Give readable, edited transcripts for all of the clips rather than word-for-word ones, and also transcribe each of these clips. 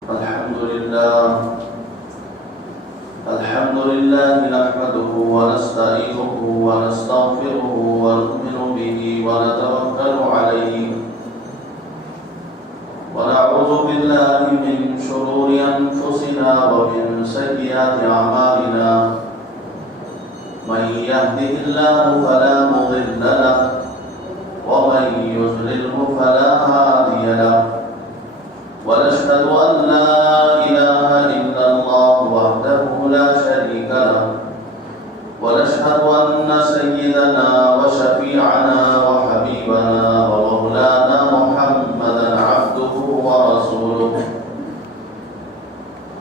الحمد لله نحمده ونستعينه ونستغفره ونؤمن به ونتوكل عليه ونعوذ بالله من شرور أنفسنا ومن سيئات أعمالنا من يهده الله فلا مضل له ومن يضلله فلا هادي له ونشهد أن لا إله إلا الله وحده لا شريك له ونشهد أن سيدنا وشفيعنا وحبيبنا ومولانا محمدا عبده ورسوله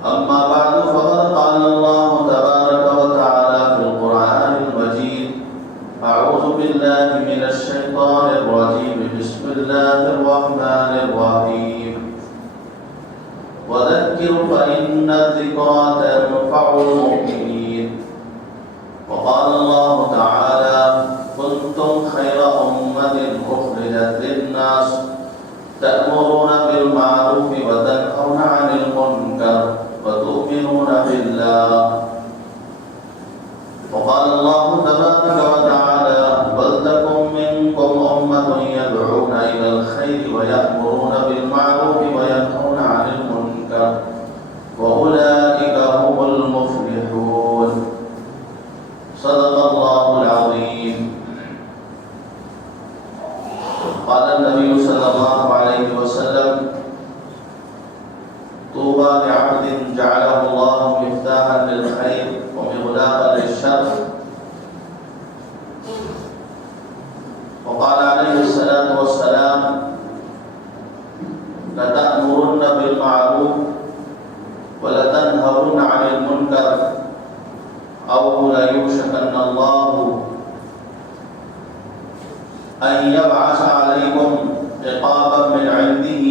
أما بعد فقد قال الله تبارك وتعالى في القرآن المجيد أعوذ بالله من الشيطان الرجيم بسم الله الرحمن الرحيم وذكر فإن الذكرى تنفع المؤمنين وقال الله تعالى كنتم خير أمة أخرجت للناس تأمرون بالمعروف وتنهون عن المنكر وتؤمنون بالله وقال الله تبارك وتعالى ولتكن منكم أمة يدعون إلى الخير ويأمرون بالمعروف وينهون عن المنكر وأولئك هم المفلحون صدق الله العظيم. قال النبي صلى الله عليه وسلم طوبى لعبد جعله الله مفتاحا للخير ومغلاقا للشر. وقال عليه الصلاة والسلام لتأمرن بالمعروف ولتنهون عن المنكر أو ليوشكن الله أن يبعث عليكم عقابا من عنده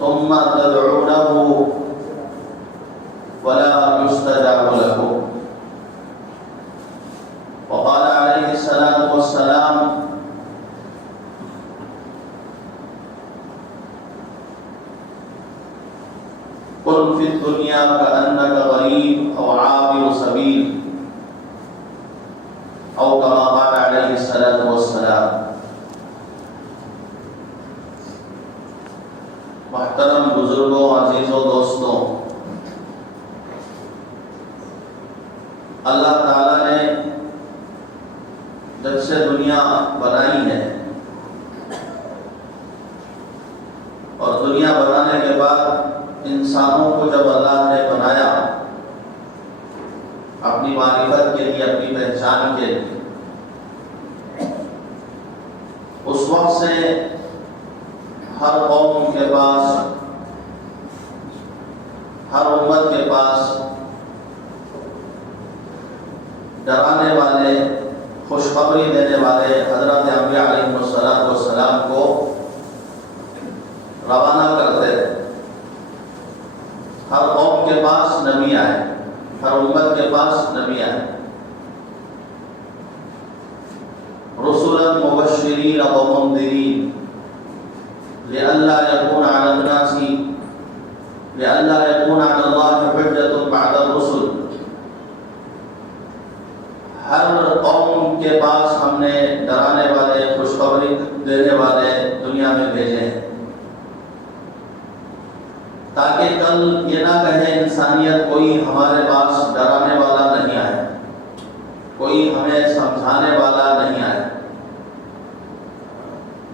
ثم تدعونه ولا يستجاب لكم. وقال عليه الصلاة والسلام كن في الدنيا كأنك غريب أو عابر سبيل أو كما قال عليه الصلاة والسلام. محترم بزرگوں، عزیزوں، دوستوں، اللہ تعالیٰ نے جب سے دنیا بنائی ہے اور دنیا بنانے کے بعد انسانوں کو جب اللہ نے بنایا اپنی معرفت کے لیے، اپنی پہچان کے لیے، اس وقت سے ہر قوم کے پاس، ہر امت کے پاس ڈرانے والے، خوشخبری دینے والے حضرت انبیاء علیہ السلام کو روانہ کرتے رہے. ہر قوم کے پاس نبی آئے، ہر امت کے پاس نبی آئے. رسولا مبشرین و منذرین لئلا یکون علی الناس اللہ حجۃ بعد الرسل. ہر قوم کے پاس ہم نے ڈرانے والے، خوشخبری دینے والے دنیا میں بھیجے ہیں تاکہ کل یہ نہ کہے انسانیت کوئی ہمارے پاس ڈرانے والا نہیں آیا، کوئی ہمیں سمجھانے والا نہیں آیا.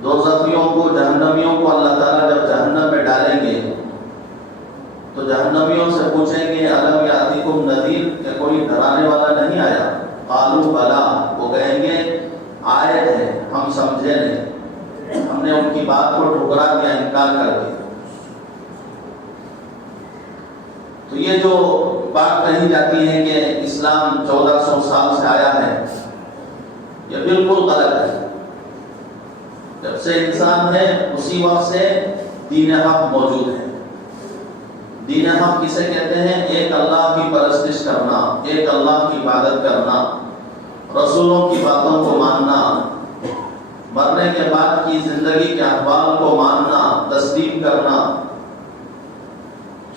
دوزخیوں کو، جہنمیوں کو اللہ تعالیٰ جب جہنم میں ڈالیں گے تو جہنمیوں سے پوچھیں گے الم یاتکم نذیر، کہ کوئی ڈرانے والا نہیں آیا؟ قالوا بلا، وہ کہیں گے آئے تھے، ہم سمجھے نہیں، ہم نے ان کی بات کو ٹھکرا دیا، انکار کر دیا. تو یہ جو بات کہی جاتی ہے کہ اسلام 1400 سال سے آیا ہے، یہ بالکل غلط ہے. جب سے انسان ہے اسی وقت سے دین حق موجود ہے. دین حق کسے کہتے ہیں؟ ایک اللہ کی پرستش کرنا، ایک اللہ کی عبادت کرنا، رسولوں کی باتوں کو ماننا، مرنے کے بعد کی زندگی کے احوال کو ماننا، تسلیم کرنا،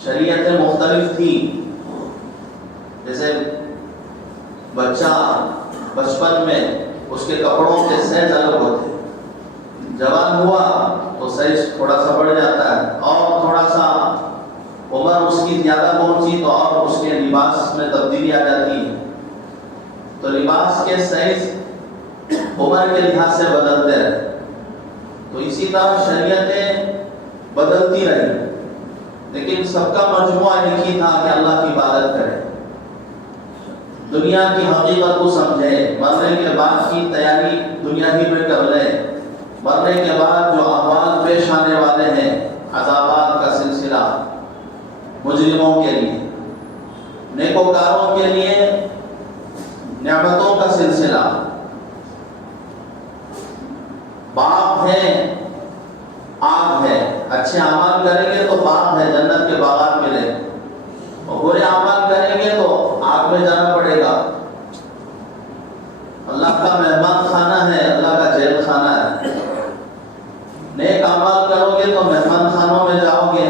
شریعتیں مختلف تھیں. جیسے بچہ بچپن میں اس کے کپڑوں کے سائز الگ ہوتے، جوان ہوا تو سائز تھوڑا سا بڑھ جاتا ہے، اور تھوڑا سا عمر اس کی زیادہ پہنچی تو اور اس کے لباس میں تبدیلی آ جاتی ہے. تو لباس کے سائز عمر کے لحاظ سے بدلتے رہے. تو اسی طرح شریعتیں بدلتی رہی، لیکن سب کا مجموعہ ایک ہی تھا کہ اللہ کی عبادت کرے، دنیا کی حقیقت کو سمجھے، مرنے کے بعد کی تیاری دنیا ہی میں کر لے، مرنے کے بعد جو احوال پیش آنے والے ہیں، عذابات کا سلسلہ مجرموں کے لیے، نیکوکاروں کے لیے نعمتوں کا سلسلہ، باغ ہے آگ ہے، اچھے اعمال کریں گے تو باغ ہے، جنت کے باغات ملے، اور برے اعمال کریں گے تو آگ میں جانا پڑے گا. اللہ کا مہمان خانہ ہے، اللہ کا جیل خانہ ہے. نیک اعمال کرو گے تو مہمان خانوں میں جاؤ گے،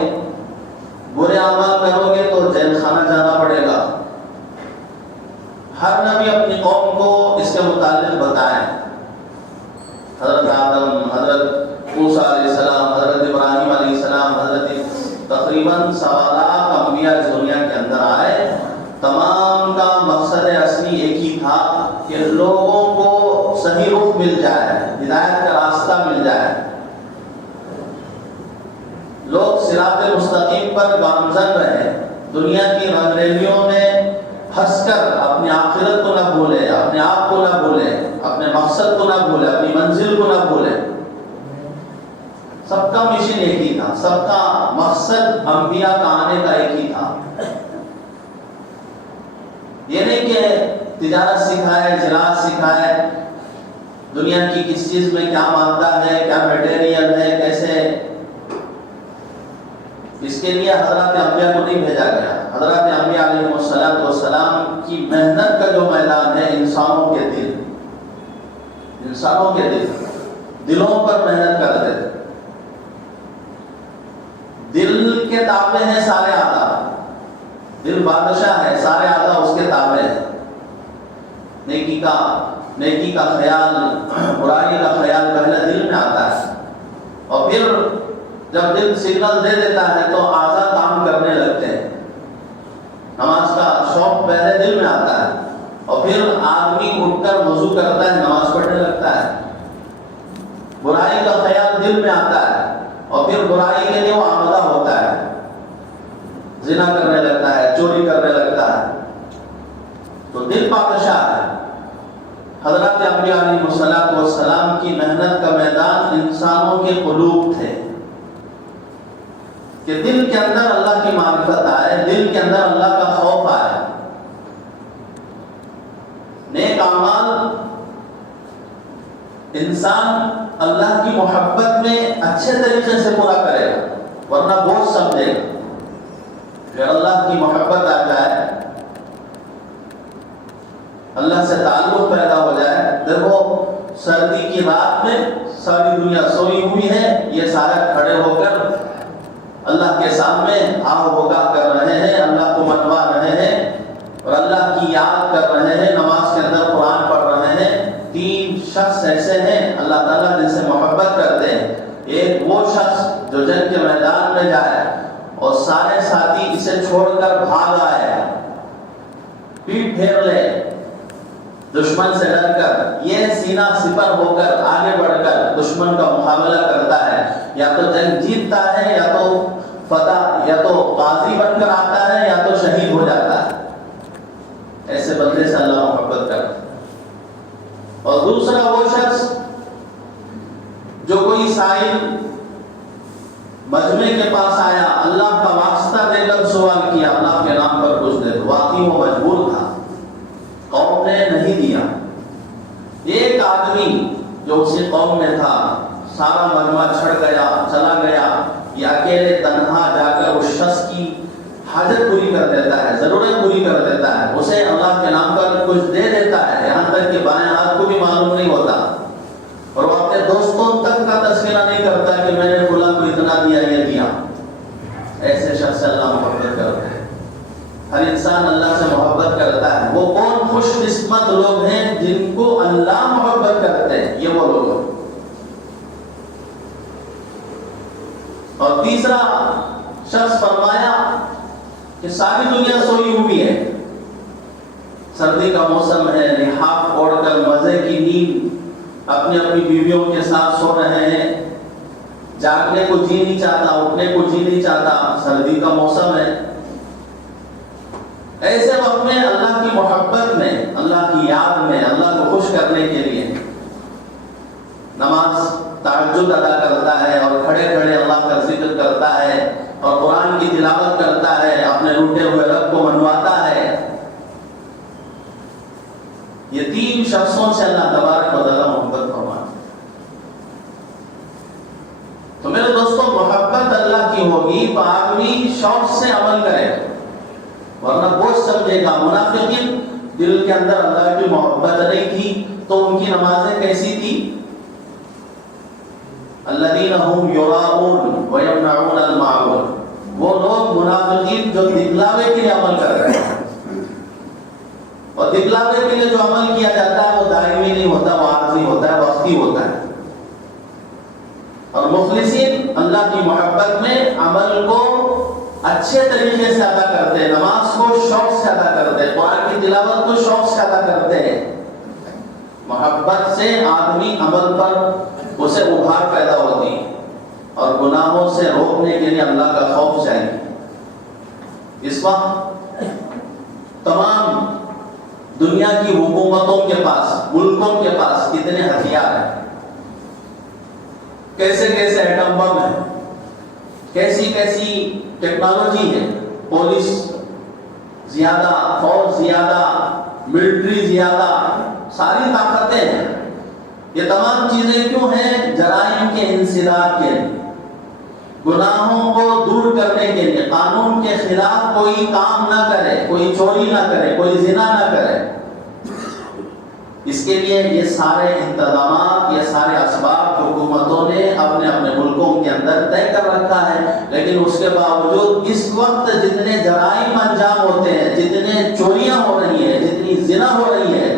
برے اعمال کرو گے تو جیل خانہ جانا پڑے گا. ہر نبی اپنی قوم کو اس کے متعلق بتائیں. حضرت آدم، حضرت موسیٰ علیہ السلام، حضرت ابراہیم علیہ السلام، حضرت تقریباً 1.25 لاکھ انبیاء اس دنیا کے اندر آئے. تمام کا مقصد اصلی ایک ہی تھا کہ لوگوں کو صحیح رخ مل جائے، ہدایت کا راستہ مل جائے، لوگ صراط مستقیم پر گامزن رہے، دنیا کی رنگ ریلیوں میں پھنس کر اپنی آخرت کو نہ بھولے، اپنے آپ کو نہ بھولے، اپنے مقصد کو نہ بھولے، اپنی منزل کو نہ بھولے. سب کا مشن ایک ہی تھا، سب کا مقصد انبیاء کا آنے کا ایک ہی تھا. یہ نہیں کہ تجارت سکھائے، زراعت سکھائے، دنیا کی کس چیز میں کیا مادہ ہے، کیا میٹیریل ہے، کیسے. اس کے لیے حضرات انبیاء کو نہیں بھیجا گیا. حضرات انبیاء علیہ السلام کی محنت کا جو میدان ہے انسانوں کے دل، انسانوں کے دلوں پر محنت کرتے تھے. دل کے تابع ہیں سارے اعضاء، دل بادشاہ ہے، سارے اعضاء اس کے تابع ہیں. نیکی کا خیال، برائی کا خیال پہلے دل میں آتا ہے، اور پھر جب دل سگنل دے دیتا ہے تو اعضاء کام کرنے لگتے ہیں. نماز کا شوق پہلے دل میں آتا ہے، اور پھر آدمی اٹھ کر وضو کرتا ہے، نماز پڑھنے لگتا ہے. برائی کا خیال دل میں آتا ہے، اور پھر برائی کے لیے وہ آمادہ ہوتا ہے، زنا کرنے لگتا ہے، چوری کرنے لگتا ہے. تو دل بادشاہ ہے. حضرت انبیاء علیہ السلام کی محنت کا میدان انسانوں کے قلوب تھے، کہ دل کے اندر اللہ کی معرفت آئے، دل کے اندر اللہ کا خوف آئے. نیک اعمال انسان اللہ کی محبت میں اچھے طریقے سے پورا کرے گا، ورنہ بوجھ سمجھے گا. اگر اللہ کی محبت آ جائے، اللہ سے تعلق پیدا ہو جائے. دیکھو سردی کی رات میں ساری دنیا سوئی ہوئی ہے، یہ سارے کھڑے ہو کر اللہ کے سامنے آہ ہوگا کر رہے ہیں، اللہ کو منوا رہے ہیں، اور اللہ کی یاد کر رہے ہیں، نماز کے اندر قرآن پڑھ رہے ہیں. 3 شخص ایسے ہیں اللہ تعالیٰ جن سے محبت کرتے ہیں. ایک وہ شخص جو جنگ کے میدان میں جائے اور سارے ساتھی اسے چھوڑ کر بھاگ آئے، پیٹ پھیر لے دشمن سے ڈر کر، یہ سینہ سپر ہو کر آگے بڑھ کر دشمن کا مقابلہ کرتا ہے، یا تو جنگ جیتتا ہے، یا تو فتح، یا تو غازی بن کر آتا ہے، یا تو شہید ہو جاتا ہے. ایسے بندے سے اللہ محبت کرتا ہے. اور دوسرا وہ شخص جو کوئی سائل مجمع کے پاس آیا، اللہ کا واسطہ دے کر سوال کیا، اللہ کے نام پر کچھ دے دو. واقعی وہ مجبور تھا، قوم نے نہیں دیا. ایک آدمی جو اسی قوم میں تھا، سارا مجمع چھڑ گیا، چلا گیا، یہ اکیلے تنہا ایسے شخص سے اللہ محبت کرتا ہے. ہر انسان اللہ سے محبت کرتا ہے. وہ کون خوش قسمت لوگ ہیں جن کو اللہ محبت کرتے ہیں؟ یہ وہ لوگ ہیں. اور تیسرا شخص فرمایا کہ ساری دنیا سوئی ہوئی ہے، سردی کا موسم ہے، لحاف اوڑھ کر مزے کی نیند اپنی اپنی بیویوں کے ساتھ سو رہے ہیں، جاگنے کو جی نہیں چاہتا، اٹھنے کو جی نہیں چاہتا، سردی کا موسم ہے. ایسے وقت میں اللہ کی محبت میں، اللہ کی یاد میں، اللہ کو خوش کرنے کے لیے نماز تہجد ادا کرتا ہے اور کھڑے کھڑے اللہ کا ذکر کرتا ہے اور قرآن کی تلاوت کرتا ہے، اپنے روٹے ہوئے رب کو منواتا ہے. یہ تین شخصوں سے اللہ تبارک و تعالیٰ محبت فرماتا ہے. تو میرے دوستوں، محبت اللہ کی ہوگی تو آدمی شوق سے عمل کرے، ورنہ بوجھ سمجھے گا. منافقین دل کے اندر اللہ کی محبت نہیں تھی تو ان کی نمازیں کیسی تھی؟ الذین هم یراؤون ویمنعون الماعون. وہ لوگ منافقین جو دکھلاوے کے لیے عمل کر رہے ہیں، اور دکھلاوے کے لیے جو عمل کیا جاتا ہے وہ دائمی نہیں ہوتا، وہ عارضی ہوتا ہے، وقتی ہوتا ہے. اور مخلصین اللہ کی محبت میں عمل کو اچھے طریقے سے ادا کرتے ہیں، نماز کو شوق سے ادا کرتے ہیں، قرآن کی تلاوت کو شوق سے ادا کرتے ہیں. محبت سے آدمی عمل پر اسے ابھار پیدا ہوتی ہے اور گناہوں سے روکنے کے لیے اللہ کا خوف چاہیے. اس وقت تمام دنیا کی حکومتوں کے پاس، ملکوں کے پاس کتنے ہتھیار ہیں، کیسے کیسے ایٹم بم ہے، کیسی کیسی ٹیکنالوجی ہے، پولیس زیادہ، فوج زیادہ، ملٹری زیادہ، ساری طاقتیں ہیں. یہ تمام چیزیں کیوں ہیں؟ جرائم کے انسداد کے لیے، گناہوں کو دور کرنے کے لیے. قانون کے خلاف کوئی کام نہ کرے، کوئی چوری نہ کرے، کوئی زنا نہ کرے. اس کے لیے یہ سارے انتظامات، یہ سارے اسباب حکومتوں نے اپنے اپنے ملکوں کے اندر طے کر رکھا ہے. لیکن اس کے باوجود اس وقت جتنے جرائم انجام ہوتے ہیں، جتنے چوریاں ہو رہی ہیں، جتنی زنا ہو رہی ہے،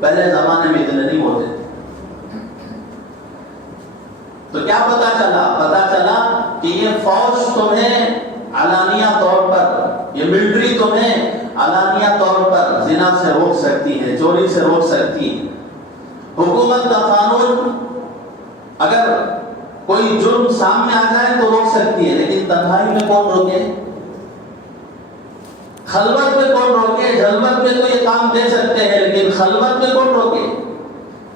پہلے زمانے میں اتنے نہیں ہوتے. تو کیا پتا چلا؟ پتا چلا کہ یہ فوج تمہیں علانیہ طور پر، یہ ملٹری تمہیں علانیہ طور پر زنا سے روک سکتی ہے، چوری سے روک سکتی ہے. حکومت کا قانون اگر کوئی جرم سامنے آ جائے تو روک سکتی ہے، لیکن تنہائی میں کون روکے؟ خلوت میں کون روکے؟ جلوت میں تو یہ کام دے سکتے ہیں، لیکن خلوت میں کون روکے؟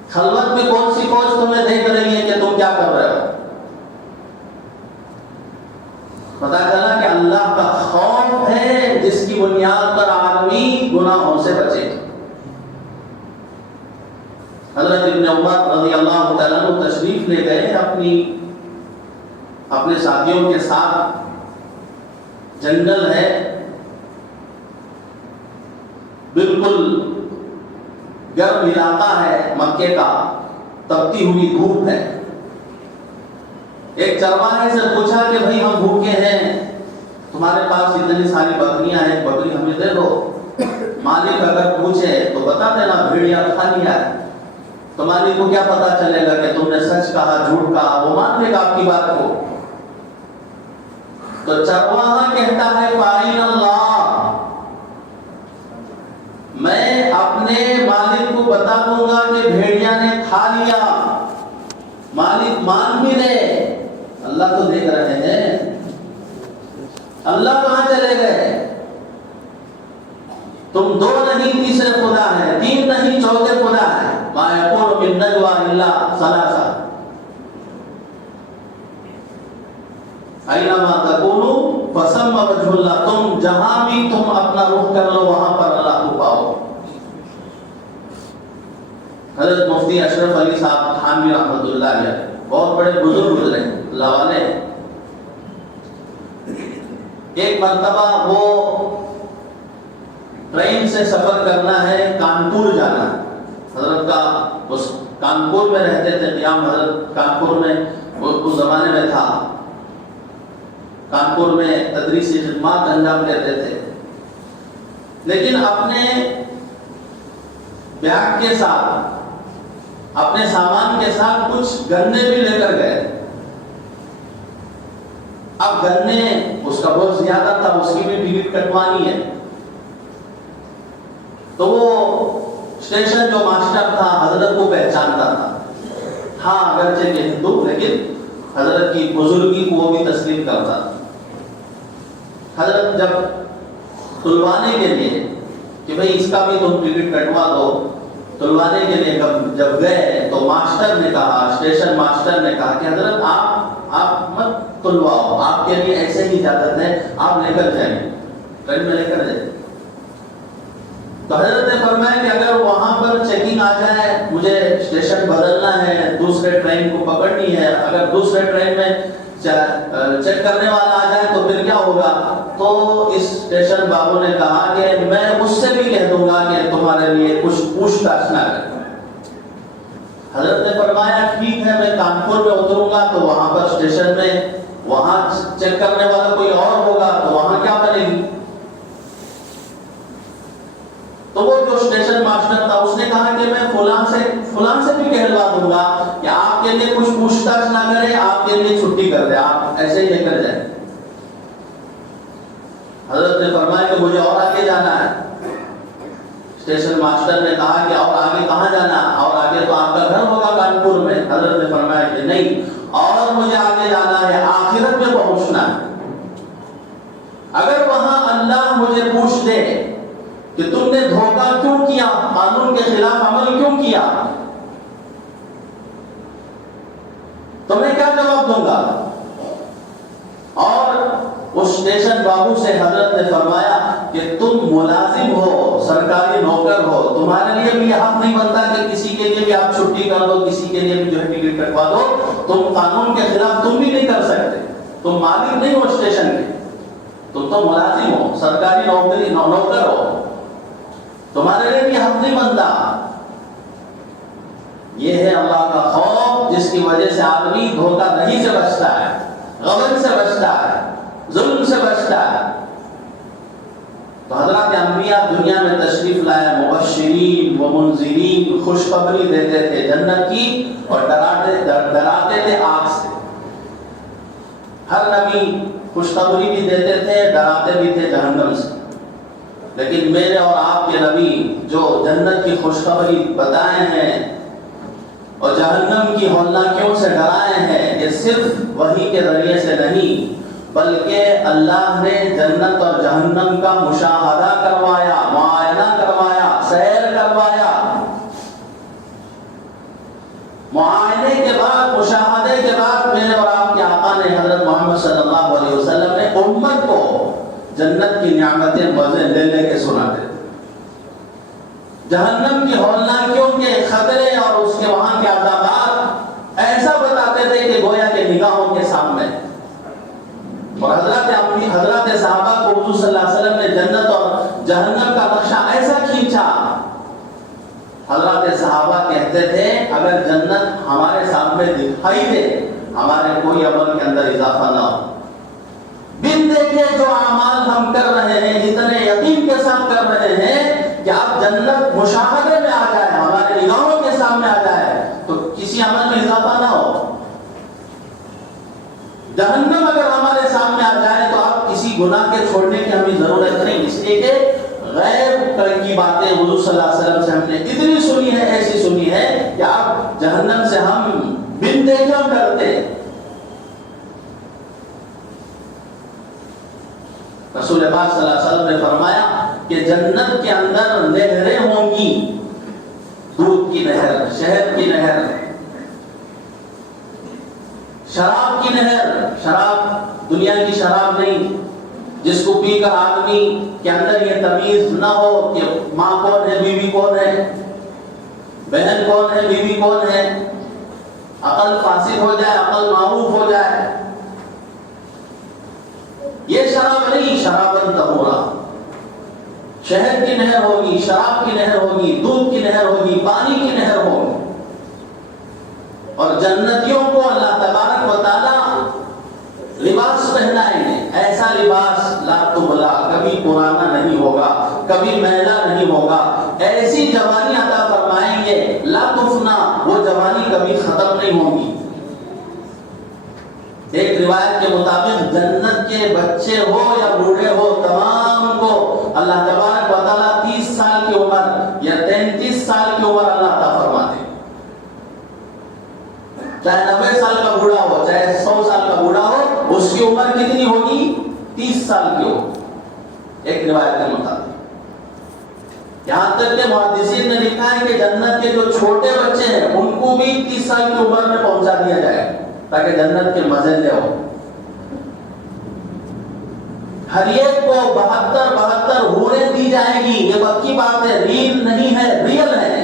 خلوت میں کون سی فوج تمہیں دیکھ رہی ہے کہ تم کیا کر رہے ہو؟ پتا چلا کہ اللہ کا خوف ہے جس کی بنیاد پر آدمی گناہوں سے بچے. حضرت ابن عمر رضی اللہ تعالیٰ عنہ تشریف لے گئے اپنے ساتھیوں کے ساتھ. جنگل ہے، بالکل گرم علاقہ ہے مکے کا، تپتی ہوئی دھوپ ہے. ایک چرواہے سے پوچھا کہ بھئی ہم بھوکے ہیں، تمہارے پاس اتنی ساری بکریاں ہیں، بکری ہمیں دے دو. مالک اگر پوچھے تو بتا دینا بھیڑیا کھا لیا ہے. تو مالک کو کیا پتا چلے گا کہ تم نے سچ کہا جھوٹ کہا؟ وہ مان لے گا آپ کی بات کو. تو چرواہا کہتا ہے فَأَيْنَ اللَّهُ، میں اپنے مالک کو بتا دوں گا کہ بھیڑیا نے کھا لیا. مالک مان بھی لے، اللہ تو دیکھ رہے ہیں. اللہ کہاں چلے گئے؟ تم دو نہیں تیسرے خدا ہے، تین نہیں چوتھے خدا ہے. ما یکون من نجوی الا ثلاثہ، اینما تکونوا فثم وجہ اللہ. تم جہاں بھی تم اپنا رخ کر لو وہاں پر اللہ کو پاؤ. حضرت مفتی اشرف علی صاحب تھانوی رحمۃ اللہ علیہ بہت بڑے بزرگ گزرے اللہ والے. ایک مرتبہ وہ ٹرین سے سفر کرنا ہے، کانپور جانا. حضرت کا اس کانپور میں رہتے تھے، قیام حضرت کانپور میں اس زمانے میں تھا. کانپور میں تدریسی خدمات انجام دیتے تھے، لیکن اپنے بیگ کے ساتھ، اپنے سامان کے ساتھ کچھ گنے بھی لے کر گئے۔ اب گنے اس کا بہت زیادہ تھا، اس کی بھی ٹکٹ کٹوانی ہے، تو وہ اسٹیشن جو ماسٹر تھا حضرت کو پہچانتا تھا، ہاں اگرچہ کہ ہندو، لیکن حضرت کی بزرگی کو وہ بھی تسلیم کرتا تھا۔ حضرت جب تلوانے کے لیے کہ بھئی اس کا بھی تم ٹکٹ کٹوا دو، تلوانے کے لیے جب گئے تو ماسٹر نے کہا، اسٹیشن ماسٹر نے کہا کہ حضرت آپ مت تلواؤ، آپ کے لیے ایسے ہی اجازت ہے، آپ لے کر جائیں، ٹرین میں لے کر جائیں۔ تو حضرت نے فرمایا کہ اگر وہاں پر چیکنگ آ جائے، مجھے اسٹیشن بدلنا ہے، دوسرے ٹرین کو پکڑنی ہے، اگر دوسرے ٹرین میں چیک کرنے والا آ جائے تو پھر کیا ہوگا؟ تو اس اسٹیشن بابو نے کہا کہ میں اس سے بھی کہہ دوں گا کہ تمہارے لیے کچھ پوچھ تاچھ نہ کرے۔ حضرت نے فرمایا ٹھیک ہے، میں کانپور میں اتروں گا تو وہاں پر اسٹیشن میں وہاں چیک کرنے والا کوئی اور ہوگا تو وہاں کیا کرے گی؟ تو وہ جو اسٹیشن ماسٹر تھا اس نے کہا کہ میں فلاں سے بھی کہلوا دوں گا کہ آپ کے لیے کچھ پوچھ تاچھ نہ کرے، آپ کے لیے چھٹی کر دے، آپ ایسے ہی لے کر جائیں۔ حضرت نے فرمایا کہ مجھے اور آگے جانا ہے۔ اسٹیشن ماسٹر نے کہا کہ اور آگے کہاں جانا؟ اور آگے تو آپ کا گھر ہوگا کانپور میں۔ حضرت نے فرمایا کہ نہیں، اور مجھے آگے جانا ہے، آخرت میں پہنچنا ہے۔ اگر وہاں اللہ مجھے پوچھ دے کہ تم نے دھوکہ کیوں کیا، قانون کے خلاف عمل کیوں کیا، تو میں کیا جواب دوں گا؟ اور اس اسٹیشن بابو سے حضرت نے فرمایا کہ تم ملازم ہو، سرکاری نوکر ہو، تمہارے لیے بھی یہ حق نہیں بنتا کہ کسی کے لیے بھی آپ چھٹی کر دو، کسی کے لیے بھی جو ہے ٹکٹ کٹوا دو۔ تم قانون کے خلاف تم بھی نہیں کر سکتے، تم مالک نہیں ہو اسٹیشن کے، تم تو ملازم ہو، سرکاری نوکر ہو، تمہارے لیے بھی حق نہیں بنتا۔ یہ ہے اللہ کا خوف، جس کی وجہ سے آدمی دھوکہ دہی سے بچتا ہے، غبن سے بچتا ہے، ظلم سے بچتا ہے۔ تو حضرات انبیاء دنیا میں تشریف لائے، مبشرین و منذرین، خوشخبری دیتے تھے جنت کی اور ڈراتے تھے آگ سے۔ ہر نبی خوشخبری بھی دیتے تھے، ڈراتے بھی تھے جہنم سے۔ لیکن میرے اور آپ کے نبی جو جنت کی خوشخبری بتائے ہیں اور جہنم کی ہولناکیوں سے ڈرائے ہیں، یہ صرف وحی کے ذریعے سے نہیں بلکہ اللہ نے جنت اور جہنم کا مشاہدہ کروایا، معائنہ کروایا، سیر کروایا۔ معائنے کے بعد، مشاہدے کے بعد میرے اور آپ کے آقا نے حضرت محمد صلی اللہ علیہ وسلم نے امت کو جنت کی نعمتیں مزے لے لے کے سناتے تھے، جہنم کی ہولناکیوں کے خطرے اور اس کے وہاں کے عذابات ایسا بتاتے تھے کہ گویا کے نگاہوں کے سامنے۔ اور حضرات صحابہ کو حضور صلی اللہ علیہ وسلم نے جنت اور جہنم کا نقشہ ایسا کھینچا، حضرات صحابہ کہتے تھے اگر جنت ہمارے سامنے دکھائی دے، ہمارے کوئی عمل کے اندر اضافہ نہ ہو، بن دیکھے جو اعمال ہم کر رہے ہیں اتنے یقین کے ساتھ کر رہے ہیں کہ آپ جنت مشاہدے میں آ جائے، ہمارے نگاہوں کے سامنے آ جائے تو کسی عمل میں اضافہ نہ ہو۔ جہنم اگر ہمارے سامنے آ جائے تو آپ کسی گناہ کے چھوڑنے کی ہمیں ضرورت نہیں، اس لیے کہ غیب کی باتیں حضور صلی اللہ علیہ وسلم سے ہم نے اتنی سنی ہے، ایسی سنی ہے کہ آپ جہنم سے ہم بن دیکھے ڈرتے۔ رسول پاک صلی اللہ علیہ وسلم نے فرمایا کہ جنت کے اندر نہریں ہوں گی، دودھ کی نہر، شہد کی نہر، شراب کی نہر، شراب دنیا کی شراب نہیں جس کو پی کر آدمی کے اندر یہ تمیز نہ ہو کہ ماں کون ہے، بیوی کون ہے، بہن کون ہے، بیوی کون ہے، عقل فاسد ہو جائے، عقل معروف ہو جائے۔ یہ شراب نہیں، شرابن طہورا، شہد کی نہر ہوگی، شراب کی نہر ہوگی، دودھ کی نہر ہوگی، پانی کی نہر ہوگی۔ اور جنتیوں کو اللہ تبارک و تعالی لباس پہنائیں گے، کبھی پرانا نہیں ہوگا، کبھی میلا نہیں ہوگا، ایسی جوانی عطا فرمائیں گے لا تفنا، وہ جوانی کبھی ختم نہیں ہوگی۔ ایک روایت کے مطابق جنت کے بچے ہو یا بوڑھے ہو، تمام کو اللہ تبارک و تعالیٰ 30 سال کی عمر یا 33 سال کی عمر اللہ عطا فرماتے ہیں۔ چاہے 90 سال کا بوڑھا ہو، چاہے 100 سال کا بوڑھا ہو، اس کی عمر کتنی ہوگی؟ 30 سال کی ہو، ایک روایت کے مطابق۔ یہاں تک کہ محدثین نے لکھا ہے کہ جنت کے جو چھوٹے بچے ہیں ان کو بھی 30 سال کی عمر میں پہنچا دیا جائے تاکہ جنت کے مزے لے ہو۔ ہر ایک کو 72 حوریں دی جائے گی، یہ پکی بات ہے، ریل نہیں ہے، ریئل ہے۔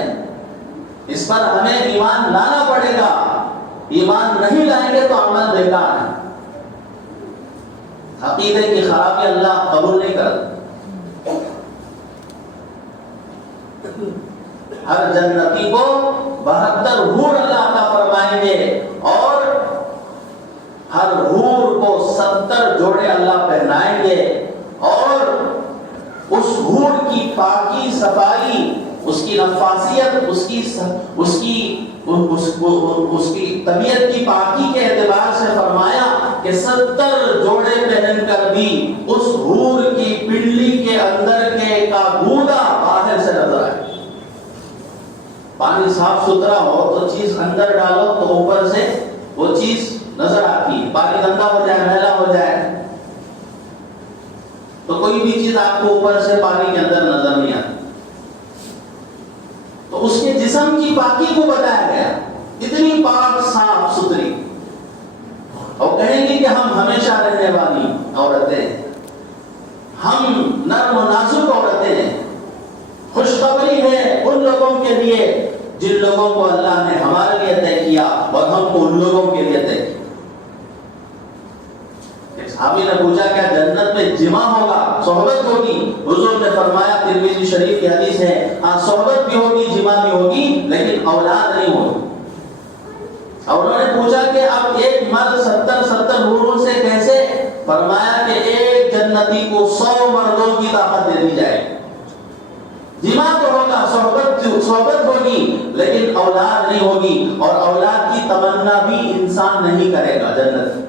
اس پر ہمیں ایمان لانا پڑے گا، ایمان نہیں لائیں گے تو عمل بیکار ہے۔ عقیدے کی خرابی اللہ قبول نہیں کرتا۔ ہر جنتی کو 72 حور اللہ عطا فرمائیں گے اور ہر حور کو 70 جوڑے اللہ پہنائیں گے، اور اس حور کی پاکی صفائی، اس کی نفاسیت، اس کی طبیعت کی پاکی کے اعتبار سے فرمایا کہ 70 جوڑے پہن کر بھی اس حور کی پنڈلی کے اندر کے کا گودا باہر سے نظر آئے۔ پانی صاف ستھرا ہو تو چیز اندر ڈالو تو اوپر سے وہ چیز نظر آتی ہے، پانی گندا ہو جائے، میلا ہو جائے تو کوئی بھی چیز آپ کو اوپر سے پانی کے اندر نظر نہیں آتی۔ تو اس کے جسم کی پاکی کو بتایا گیا، اتنی پاک صاف ستھری، اور کہیں گے کہ ہم ہمیشہ رہنے والی عورتیں، ہم نرم و نازک عورتیں ہیں۔ خوشخبری ہے ان لوگوں کے لیے جن لوگوں کو اللہ نے ہمارے لیے طے کیا اور ہم کو ان لوگوں کے لیے طے کیا۔ ایک صحابی نے پوچھا کیا جنت میں جمع ہوگا، صحبت ہوگی؟ حضور نے فرمایا، ترمذی شریف کی حدیث ہے، ہاں صحبت بھی ہوگی، جمع بھی ہوگی، لیکن اولاد نہیں ہوگی۔ اور انہوں نے پوچھا کہ اب ایک مرد 70 حوروں سے کیسے؟ فرمایا کہ ایک جنتی کو 100 مردوں کی طاقت دے دی جائے، جمع تو ہوگا، صحبت ہوگی، لیکن اولاد نہیں ہوگی، اور اولاد کی تمنا بھی انسان نہیں کرے گا جنت۔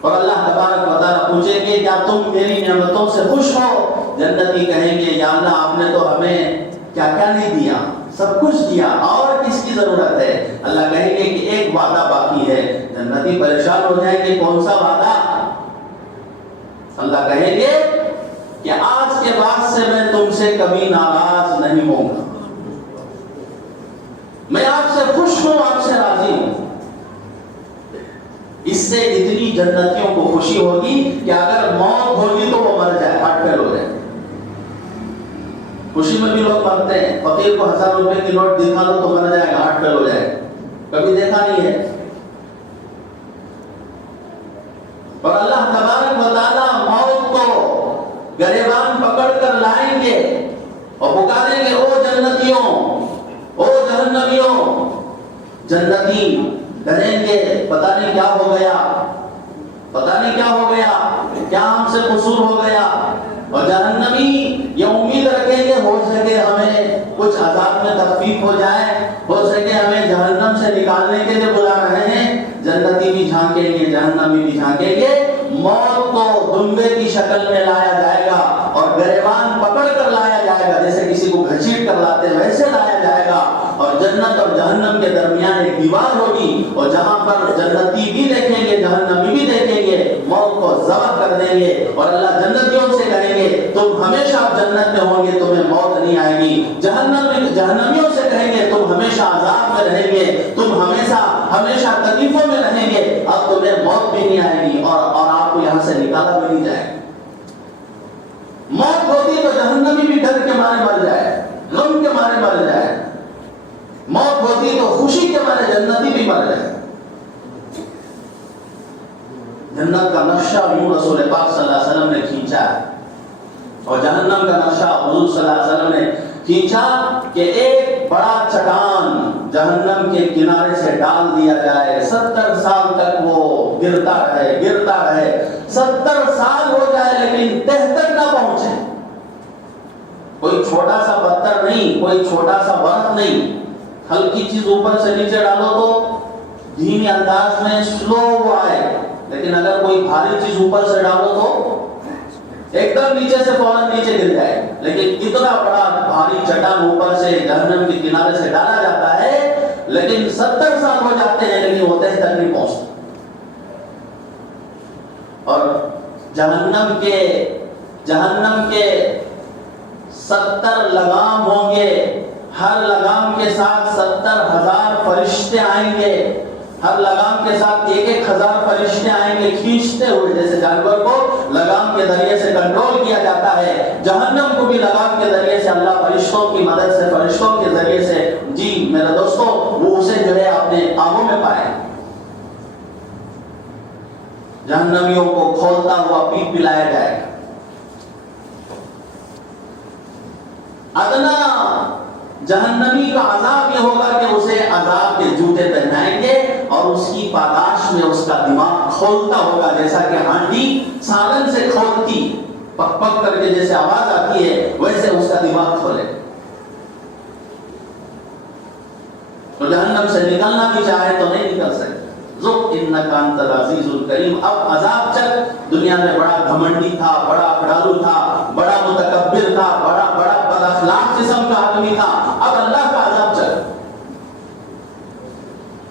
اور اللہ تبارک و تعالیٰ پوچھیں گے کیا تم میری نعمتوں سے خوش ہو؟ جنتی کہیں گے یا اللہ آپ نے تو ہمیں کیا کیا نہیں دیا، سب کچھ دیا، اور کس کی ضرورت ہے؟ اللہ کہیں گے کہ ایک وعدہ باقی ہے۔ جنتی پریشان ہو جائیں گے، کون سا وعدہ؟ اللہ کہیں گے کہ آج کے بعد سے میں تم سے کبھی ناراض نہیں ہوں گا، میں آپ سے خوش ہوں، آپ سے راضی ہوں۔ اس سے اتنی جنتیوں کو خوشی ہوگی کہ اگر موت ہوگی تو وہ مر جائے، ہارٹ فیل ہو جائے۔ خوشی میں بھی لوگ مرتے ہیں، فقیر کو 1000 روپے کی نوٹ دکھا دو تو مر جائے گا، ہارٹ فیل ہو جائے گا، کبھی دیکھا نہیں ہے۔ اور اللہ تبارک و تعالیٰ موت کو گریبان پکڑ کر لائیں گے اور پکاریں گے، او جنتیوں، او جہنمیوں۔ جنتی ڈریں گے، پتہ نہیں کیا ہو گیا، پتہ نہیں کیا ہو گیا، کیا ہم سے قصور ہو گیا۔ اور جہنمی یہ امید رکھیں گے ہو سکے ہمیں کچھ عذاب میں تخفیف ہو جائے، ہو سکے ہمیں جہنم سے نکالنے کے لیے بلا رہے ہیں۔ جنتی بھی جھانکیں گے، جہنمی بھی جھانکیں گے۔ موت کو دمبے کی شکل میں لایا جائے گا اور گریبان پکڑ کر لایا جائے گا، جیسے کسی کو گھسیٹ کر لاتے ہیں ویسے لایا جائے گا، اور جنت اور جہنم کے درمیان ایک دیوار ہوگی، اور جہاں پر جنتی بھی دیکھیں گے، جہنمی بھی دیکھیں گے، موت کو ذبح کر دیں گے، اور اللہ جنتیوں سے کہیں گے تم ہمیشہ جنت میں ہوں گے، تمہیں موت نہیں آئے گی۔ جہنمیوں سے کہیں گے تم ہمیشہ عذاب میں رہیں گے، تم ہمیشہ تکلیفوں میں رہیں گے، اب تمہیں موت بھی نہیں آئے گی، اور آپ کو یہاں سے نکالا بھی نہیں جائے۔ موت ہوتی تو جہنمی بھی ڈر کے مارے مر جائے، غم کے مارے مر جائے، موت ہوتی تو خوشی کے مارے جنتی بھی مر جائے۔ جنت کا نقشہ یوں رسول پاک صلی اللہ علیہ وسلم نے کھینچا ہے، اور جہنم کا نقشہ حضور صلی اللہ علیہ وسلم نے کھینچا کہ ایک بڑا چٹان جہنم کے کنارے سے ڈال دیا جائے، 70 سال تک وہ گرتا رہے 70 سال ہو کوئی چھوٹا سا پتھر نہیں، کوئی چھوٹا سا برف نہیں، ہلکی چیز اوپر سے نیچے ڈالو تو دھیمی انداز میں سلو وہ آئے، لیکن اگر کوئی بھاری چیز اوپر سے ڈالو تو ایک دم نیچے سے فوراً نیچے گر جائے. لیکن اتنا بڑا بھاری چٹان اوپر سے جہنم کے کنارے سے ڈالا جاتا ہے، لیکن 70 سال ہو جاتے ہیں لیکن وہ تہ تک نہیں پہنچتے. اور جہنم کے 70 لگام ہوں گے، ہر لگام کے ساتھ 70,000 فرشتے آئیں گے، ہر لگام کے ساتھ 1,000 فرشتے آئیں گے کھینچتے ہوئے. جیسے جانور کو لگام کے ذریعے سے کنٹرول کیا جاتا ہے، جہنم کو بھی لگام کے ذریعے سے اللہ فرشتوں کی مدد سے، فرشتوں کے ذریعے سے، جی میرے دوستو، وہ اسے جو ہے اپنے آنکھوں میں پائے. جہنمیوں کو کھولتا ہوا پیپ پلایا جائے گا. ادنا جہنمی کا عذاب یہ ہوگا کہ اسے عذاب کے جوتے پہنائیں گے اور اس کی پاداش میں اس کا دماغ کھولتا ہوگا، جیسا کہ ہانڈی سالن سے کھولتی، پک پک کر کے جیسے آواز آتی ہے ویسے اس کا دماغ کھولے. تو جہنم سے نکلنا بھی چاہے تو نہیں نکل سکتے. ذُقْ إِنَّكَ أَنْتَ الْعَزِيزُ الْكَرِيمُ. اب عذاب چل. دنیا میں بڑا گھمنڈی تھا، بڑا اپڑالو تھا، بڑا متکبر تھا، بڑا بد اخلاق قسم کا آدمی تھا، اب اللہ کا عذاب چل.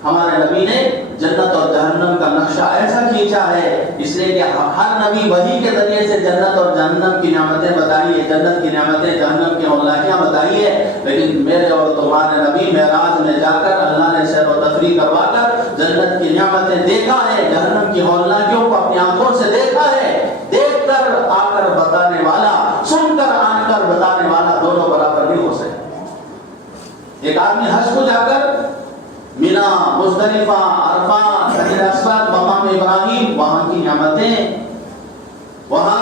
ہمارے نبی نے جنت اور جہنم کا نقشہ ایسا کھینچا ہے، اس لیے کہ ہر نبی وحی کے ذریعے سے جنت اور جہنم کی نعمتیں بتائی ہے، جنت کی نعمتیں، جہنم کی اولادیاں بتائی ہے. لیکن میرے اور تمہارے نبی معراج میں جا کر اللہ نے سیر و تفریح کروا کر جنت کی نعمتیں دیکھا ہے، جہنم کی اولادیوں کو اپنی آنکھوں سے دیکھا ہے. دیکھ کر آ کر بتانے والا، سن کر آن کر بتانے والا دونوں برابر نہیں ہو سکتے. ایک آدمی حج کو جا کر مینا، مزدلفہ، عرفات، حجر اسود، مقام ابراہیم، وہاں کی نعمتیں، وہاں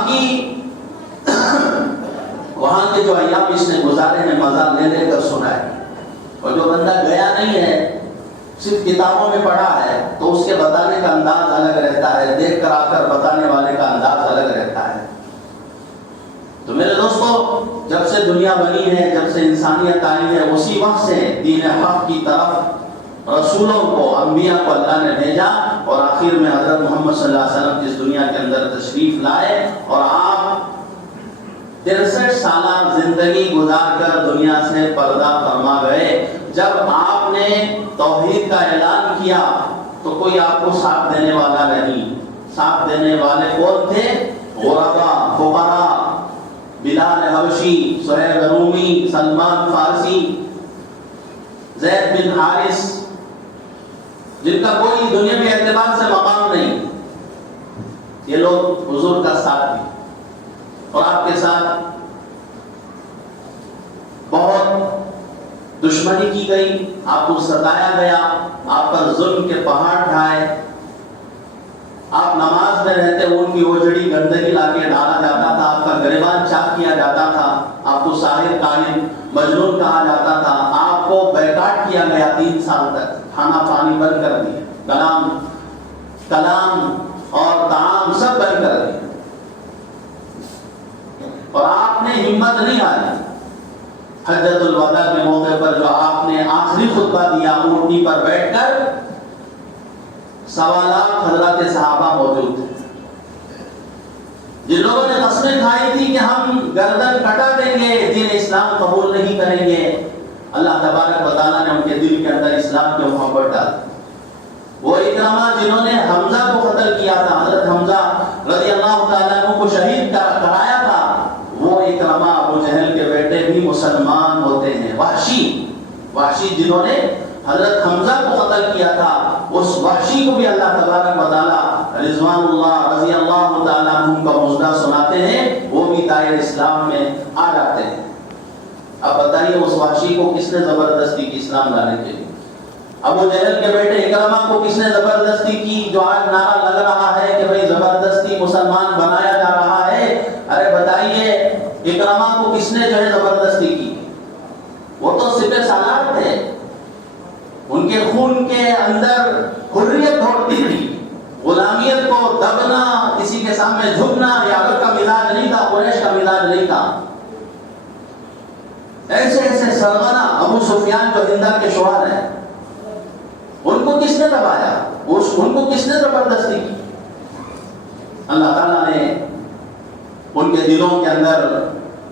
کے جو ایام اس نے گزارے ہیں مزہ لے لے کر سنا ہے. اور جو بندہ گیا نہیں ہے، صرف کتابوں میں پڑھا ہے، تو اس کے بتانے کا انداز الگ رہتا ہے، دیکھ کر آ کر بتانے والے کا انداز الگ رہتا ہے. تو میرے دوستو، جب سے دنیا بنی ہے، جب سے انسانیت آئی ہے، اسی وقت سے دین حق کی طرف رسولوں کو، انبیاء کو اللہ نے بھیجا، اور آخر میں حضرت محمد صلی اللہ علیہ وسلم جس دنیا کے اندر تشریف لائے اور آپ 63 سالہ زندگی گزار کر دنیا سے پردہ فرما گئے. جب آپ نے توحید کا اعلان کیا تو کوئی آپ کو ساتھ دینے والا نہیں. ساتھ دینے والے کون تھے؟ غربا، فقراء، بلال حبشی، سہیب رومی، سلمان فارسی، زید بن حارث، جن کا کوئی دنیا کے اعتبار سے مقام نہیں. یہ لوگ حضور کا ساتھ دی اور آپ کے ساتھ بہت دشمنی کی گئی، آپ کو ستایا گیا، آپ پر ظلم کے پہاڑ ڈھائے. آپ نماز میں رہتے، ان کی اوجڑی گندگی لا کے ڈالا جاتا تھا، آپ کا گریبان چاک کیا جاتا تھا، آپ کو ساحر، کاہن، مجنون کہا جاتا تھا. آپ کو بیکاٹ کیا گیا 3 سال تک، کھانا پانی بند کر دیا، کلام اور طعام سب بند کر دیا. اور آپ نے ہمت نہیں ہاری. حجۃ الوداع کے موقع پر جو آپ نے آخری خطبہ دیا، اونٹنی پر بیٹھ کر 1.25 لاکھ حضرات صحابہ موجود تھے. جن لوگوں نے قسمیں کھائی تھی کہ ہم گردن کٹا دیں گے، دین اسلام قبول نہیں کریں گے، اللہ تبارک و تعالیٰ نے ان کے دل کے اندر اسلام کی محبت ڈال. وہ اکرامہ جنہوں نے حمزہ کو قتل کیا تھا، حضرت حمزہ رضی اللہ تعالیٰ عنہ کو شہید کرایا تھا، وہ اکرامہ ابو جہل کے بیٹے بھی مسلمان ہوتے ہیں. وحشی جنہوں نے حضرت حمزہ کو قتل کیا تھا، اس وحشی کو بھی اللہ تبارک و تعالیٰ رضوان اللہ رضی اللہ تعالیٰ عنہ کا مژدہ سناتے ہیں، وہ بھی دائرہ اسلام میں آ جاتے ہیں. اب بتائیے اس وحشی کو کس نے زبردستی کی اسلام لانے کے لیے؟ ابو جہل کے بیٹے اکرمہ کو کس نے زبردستی کی؟ جو آج نعرہ لگ رہا ہے کہ بھئی زبردستی مسلمان بنایا جا رہا ہے، ارے بتائیے اکرمہ کو کس نے جو ہے زبردستی کی؟ وہ تو سپہ سالار تھے، ان کے خون کے اندر حریت دوڑتی تھی. غلامیت کو دبنا، کسی کے سامنے جھکنا یہ عرب کا مزاج نہیں تھا، قریش کا مزاج نہیں تھا. سرغنہ ابو سفیان جو ہندا کے شوہر ہیں، ان کو کس نے دبایا؟ ان کو کس نے زبردستی کی؟ اللہ تعالیٰ نے ان کے دلوں کے اندر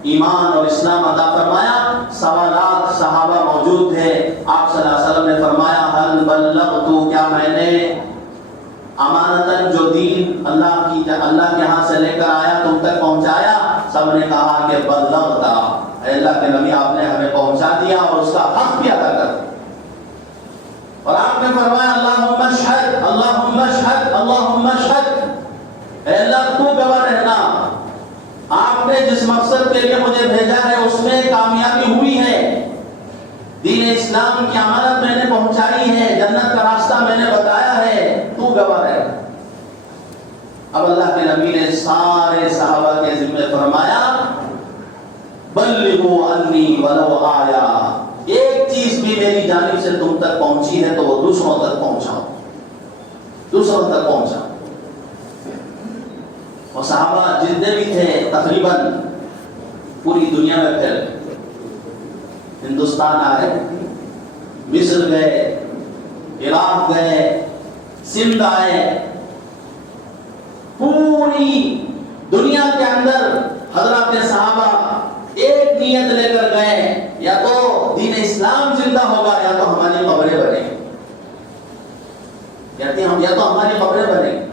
ایمان اور اسلام عطا فرمایا۔ 1.25 لاکھ صحابہ موجود تھے۔ آپ صلی اللہ علیہ وسلم نے فرمایا حل بلغت، کیا میں نے امانتاً جو دین اللہ کے ہاں سے لے کر آیا تم تک پہنچایا؟ سب نے کہا کہ بلغتا، اے اللہ کے نبی آپ نے ہمیں پہنچا دیا اور اس کا حق بھی ادا کر دیا۔ اور آپ نے فرمایا اللہم اشہد اللہم اشہد اللہم اشہد، اے اللہ تو گواہ رہنا، آپ نے جس مقصد کے لیے مجھے بھیجا ہے اس میں کامیابی ہوئی ہے، دین اسلام کی امانت میں نے پہنچائی ہے، جنت کا راستہ میں نے بتایا ہے، تو گواہ ہے۔ اب اللہ کے نبی نے سارے صحابہ کے ذمہ فرمایا بلغوا انی ولو آیا، ایک چیز بھی میری جانب سے تم تک پہنچی ہے تو وہ دوسروں تک پہنچاؤ، دوسروں تک پہنچاؤ۔ اور صحابہ جتنے بھی تھے تقریباً پوری دنیا میں پھیل، ہندوستان آئے، مصر گئے، عراق گئے، سندھ آئے، پوری دنیا کے اندر حضرات صحابہ ایک نیت لے کر گئے، یا تو دین اسلام زندہ ہوگا یا تو ہماری قبریں بنے گی، کہتے ہیں ہم یا تو ہماری قبریں بنے گی۔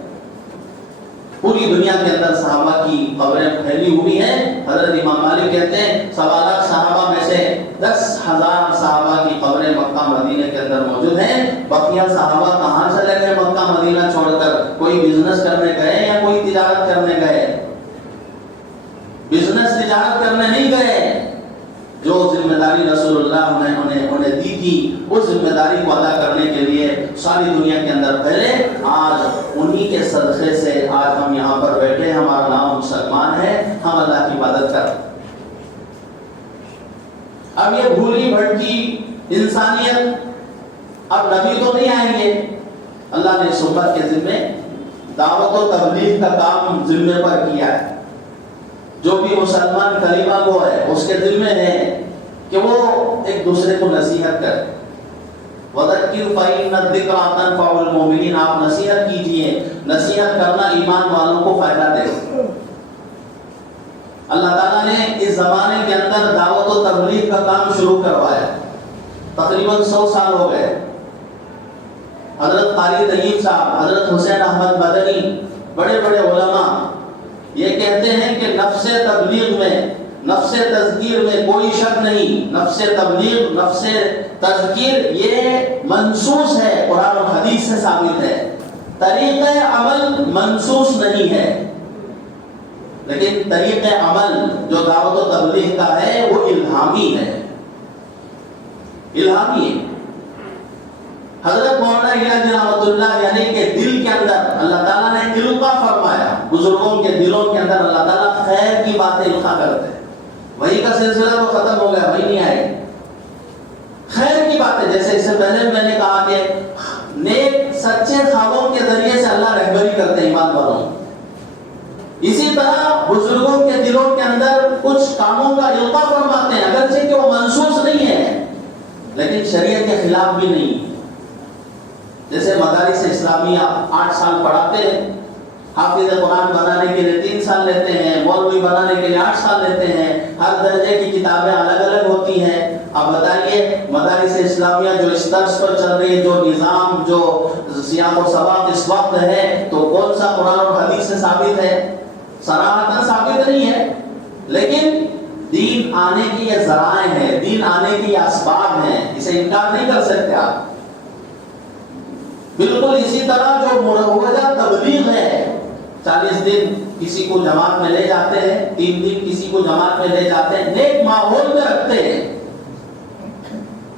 پوری دنیا کے اندر صحابہ کی قبریں پھیلی ہوئی ہیں۔ حضرت امام مالک کہتے ہیں 1.25 لاکھ صحابہ میں سے 10,000 صحابہ کی قبریں مکہ مدینہ کے اندر موجود ہیں۔ بقیہ صحابہ کہاں چلے گئے مکہ مدینہ چھوڑ کر؟ کوئی بزنس کرنے گئے یا کوئی تجارت کرنے گئے؟ بزنس تجارت کرنے نہیں گئے، جو ذمہ داری رسول اللہ نے انہیں دی تھی اس ذمہ داری کو ادا کرنے کے لیے ساری دنیا کے اندر پھیلے۔ آج انہی کے صدقے سے آج ہم یہاں پر بیٹھے، ہمارا نام مسلمان ہے، ہم اللہ کی عبادت کر۔ اب یہ بھولی بھٹکی انسانیت، اب نبی تو نہیں آئیں گے، اللہ نے اس امت کے ذمے دعوت و تبلیغ کا کام ذمے پر کیا ہے۔ جو بھی مسلمان کلمہ گو ہے اس کے ذمہ ہے کہ وہ ایک دوسرے کو نصیحت کرے۔ وَذَكِّرْ فَإِنَّ الذِّكْرَىٰ تَنفَعُ الْمُؤْمِنِينَ، آپ نصیحت کیجئے، نصیحت کرنا ایمان والوں کو فائدہ دے۔ اللہ تعالیٰ نے اس زمانے کے اندر دعوت و تبلیغ کا کام شروع کروایا، تقریباً 100 سال ہو گئے۔ حضرت قاری طیب صاحب، حضرت حسین احمد مدنی، بڑے بڑے علماء یہ کہتے ہیں کہ نفس تبلیغ میں، نفس تذکیر میں کوئی شک نہیں، نفس تبلیغ، نفس تذکیر یہ منسوس ہے، قرآن و حدیث سے ثابت ہے، طریقہ عمل منسوس نہیں ہے، لیکن طریقہ عمل جو دعوت و تبلیغ کا ہے وہ الہامی ہے، الہامی ہے۔ حضرت مولانا الیاس رحمۃ اللہ علیہ کے دل کے اندر اللہ تعالیٰ نے القا فرمایا، بزرگوں کے دلوں کے اندر اللہ تعالیٰ خیر کی باتیں القا کرتے ہیں۔ وہی کا سلسلہ تو ختم ہو گیا، وہی نہیں آئے، خیر کی باتیں، جیسے اس سے پہلے میں نے کہا کہ نیک سچے خوابوں کے ذریعے سے اللہ رہبری کرتے ہیں ایمان والوں، اسی طرح بزرگوں کے دلوں کے اندر کچھ کاموں کا القا فرماتے ہیں، اگرچہ کہ وہ منسوخ نہیں ہے لیکن شریعت کے خلاف بھی نہیں۔ جیسے مدارس اسلامیہ 8 سال پڑھاتے ہیں، حافظ قرآن بنانے کے لیے 3 سال لیتے ہیں، مولوی بنانے کے لیے 8 سال لیتے ہیں، ہر درجے کی کتابیں الگ الگ ہوتی ہیں۔ اب بتائیے مدارس اسلامیہ جو اس طرز پر چل رہی ہے، جو نظام، جو سیاق و سباق اس وقت ہے، تو کون سا قرآن اور حدیث سے ثابت ہے؟ صراحتاً ثابت نہیں ہے، لیکن دین آنے کی یہ ذرائع ہیں، دین آنے کی یہ اسباب ہیں، اسے انکار نہیں کر سکتے آپ۔ بالکل اسی طرح جو مروجہ تبلیغ ہے، 40 دن کسی کو جماعت میں لے جاتے ہیں، 3 دن کسی کو جماعت میں لے جاتے ہیں، نیک ماحول میں رکھتے ہیں،